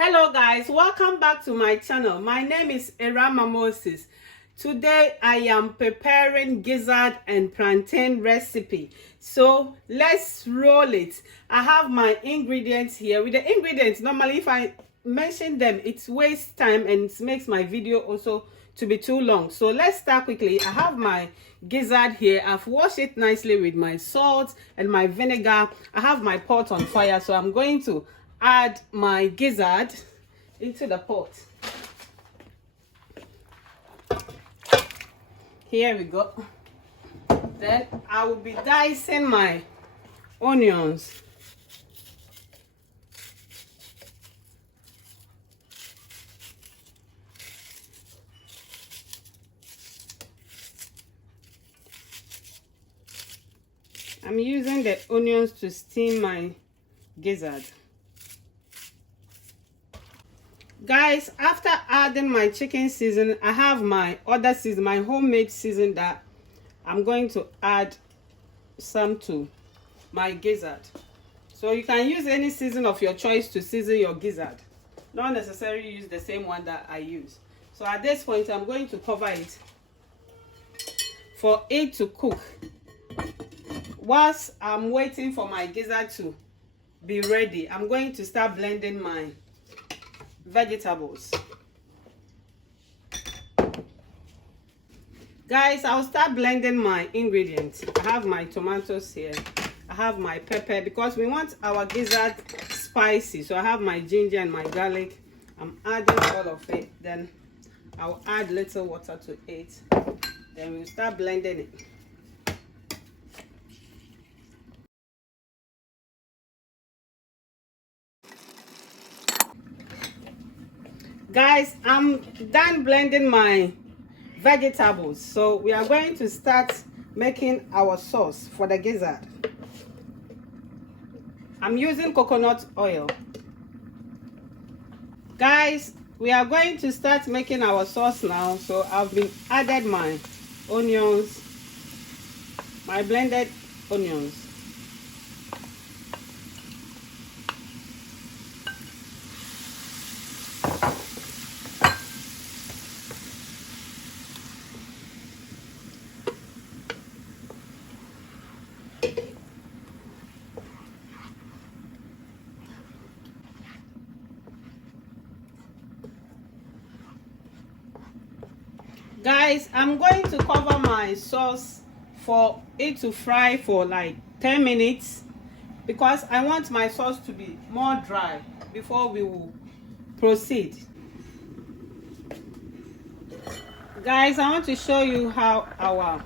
Hello guys, welcome back to my channel. My name is Irama Moses. Today I am preparing gizzard and plantain recipe. So let's roll it. I have my ingredients here. With the ingredients, normally if I mention them, it wastes time and it makes my video also to be too long. So let's start quickly. I have my gizzard here. I've washed it nicely with my salt and my vinegar. I have my pot on fire, so I'm going to add my gizzard into the pot. Here we go. Then I will be dicing my onions. I'm using the onions to steam my gizzard. Guys, after adding my chicken season, I have my other season, my homemade season, that I'm going to add some to my gizzard. So you can use any season of your choice to season your gizzard. Not necessarily use the same one that I use. So at this point, I'm going to cover it for it to cook. Whilst I'm waiting for my gizzard to be ready, I'm going to start blending my vegetables. Guys, I'll start blending my ingredients. I have my tomatoes here. I have my pepper because we want our gizzard spicy. So I have my ginger and my garlic. I'm adding all of it. Then I'll add little water to it. Then we'll start blending it. Guys, I'm done blending my vegetables, so we are going to start making our sauce for the gizzard. I'm using coconut oil. Guys, we are going to start making our sauce now. So I've been added my onions, my blended onions. Guys, I'm going to cover my sauce for it to fry for like 10 minutes because I want my sauce to be more dry before we will proceed. Guys, I want to show you how our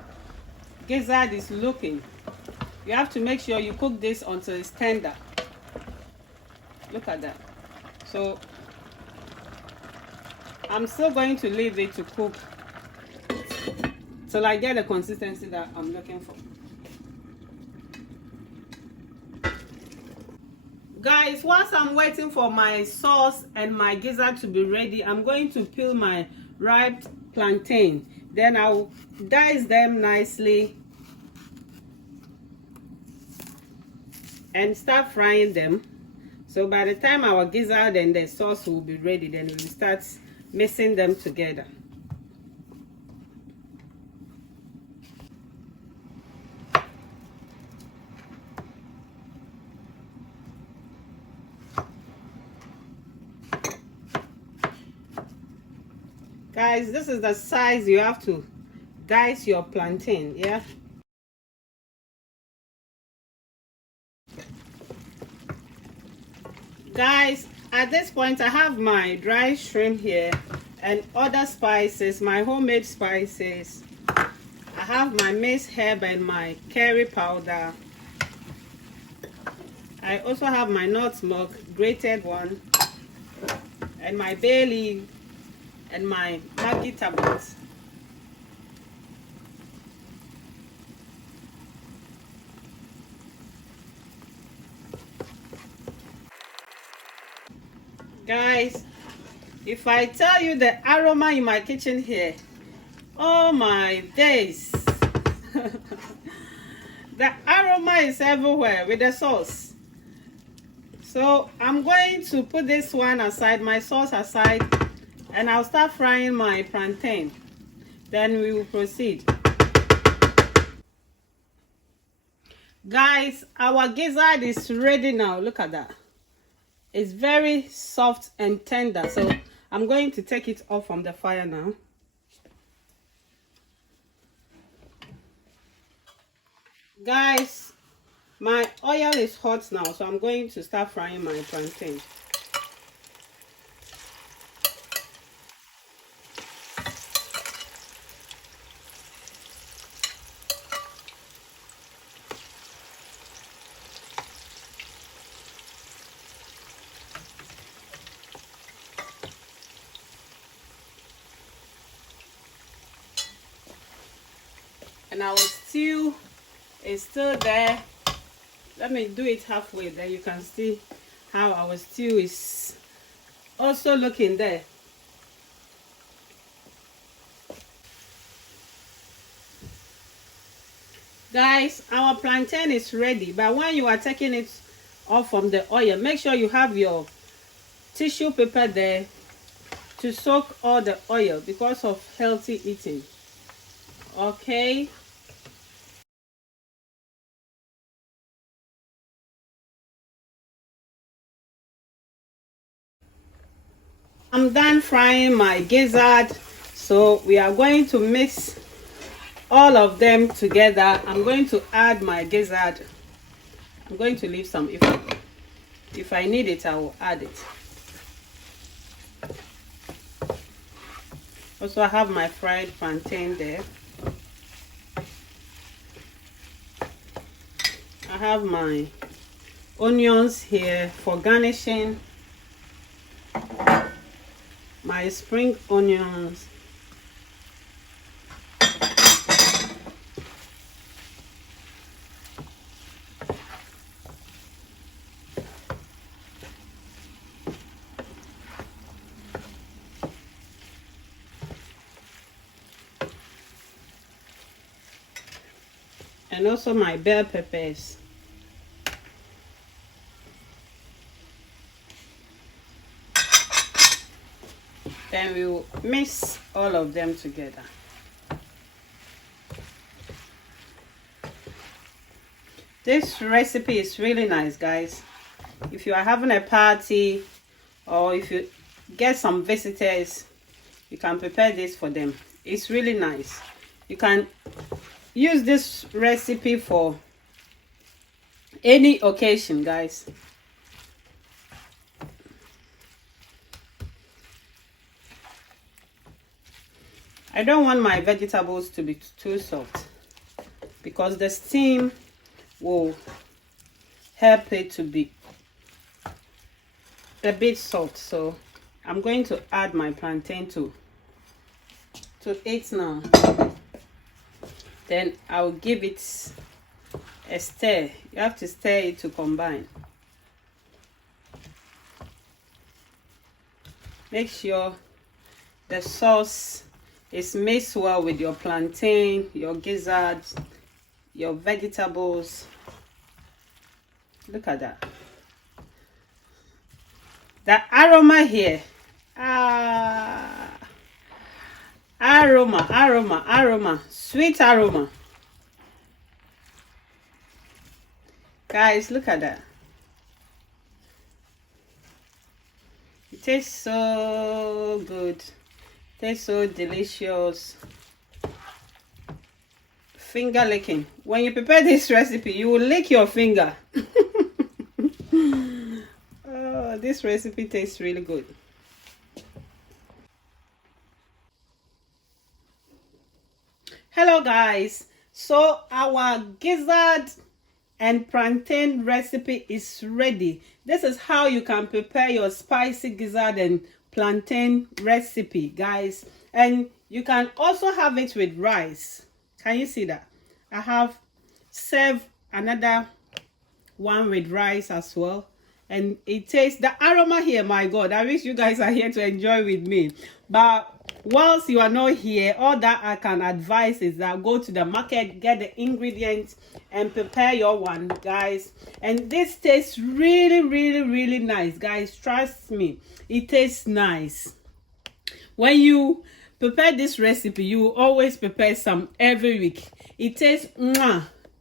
gizzard is looking. You have to make sure you cook this until it's tender. Look at that. So I'm still going to leave it to cook till I get the consistency that I'm looking for. Guys, whilst I'm waiting for my sauce and my gizzard to be ready, I'm going to peel my ripe plantain. Then I'll dice them nicely and start frying them. So by the time our gizzard and the sauce will be ready, then we'll start mixing them together. Guys, this is the size you have to dice your plantain, yeah? Guys, at this point I have my dry shrimp here and other spices, my homemade spices. I have my minced herb and my curry powder. I also have my nutmeg, grated one, and my bay leaf and my Maggie tablets. Guys, if I tell you the aroma in my kitchen here, oh my days. The aroma is everywhere with the sauce. So I'm going to put this one aside, my sauce aside, and I'll start frying my plantain. Then we will proceed. Guys, our gizzard is ready now. Look at that. It's very soft and tender. So I'm going to take it off from the fire now. Guys, my oil is hot now, so I'm going to start frying my plantain. And our stew is still there. Let me do it halfway, then you can see how our stew is also looking there. Guys, our plantain is ready, but when you are taking it off from the oil, make sure you have your tissue paper there to soak all the oil because of healthy eating. Okay. I'm done frying my gizzard, so we are going to mix all of them together. I'm going to add my gizzard. I'm going to leave some. If I need it, I will add it. Also, I have my fried plantain there. I have my onions here for garnishing. My spring onions. And also my bell peppers. Then we will mix all of them together. This recipe is really nice, guys. If you are having a party or if you get some visitors, you can prepare this for them. It's really nice. You can use this recipe for any occasion, guys. I don't want my vegetables to be too soft because the steam will help it to be a bit soft. So I'm going to add my plantain to it now. Then I'll give it a stir. You have to stir it to combine. Make sure the sauce is mixed well with your plantain, your gizzard, your vegetables. Look at that. The aroma here. Aroma. Sweet aroma. Guys, look at that. It tastes so good. Tastes so delicious. Finger licking. When you prepare this recipe, you will lick your finger. Oh, this recipe tastes really good. Hello guys, so our gizzard and plantain recipe is ready. This is how you can prepare your spicy gizzard and plantain recipe, guys. And you can also have it with rice. Can you see that? I have served another one with rice as well, and it tastes, the aroma here, my god, I wish you guys are here to enjoy with me. But whilst you are not here, all that I can advise is that go to the market, get the ingredients and prepare your one, guys. And this tastes really nice, guys. Trust me, it tastes nice. When you prepare this recipe, you always prepare some every week. It tastes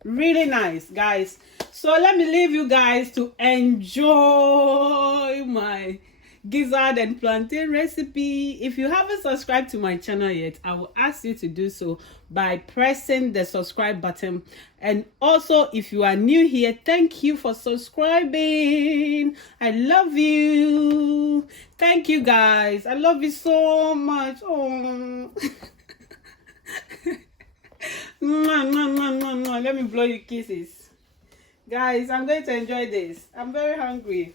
really nice, guys. So let me leave you guys to enjoy my gizzard and plantain recipe. If you haven't subscribed to my channel yet, I will ask you to do so by pressing the subscribe button. And also, if you are new here, thank you for subscribing. I love you. Thank you, guys. I love you so much. Oh. Let me blow you kisses. Guys, I'm going to enjoy this. I'm very hungry.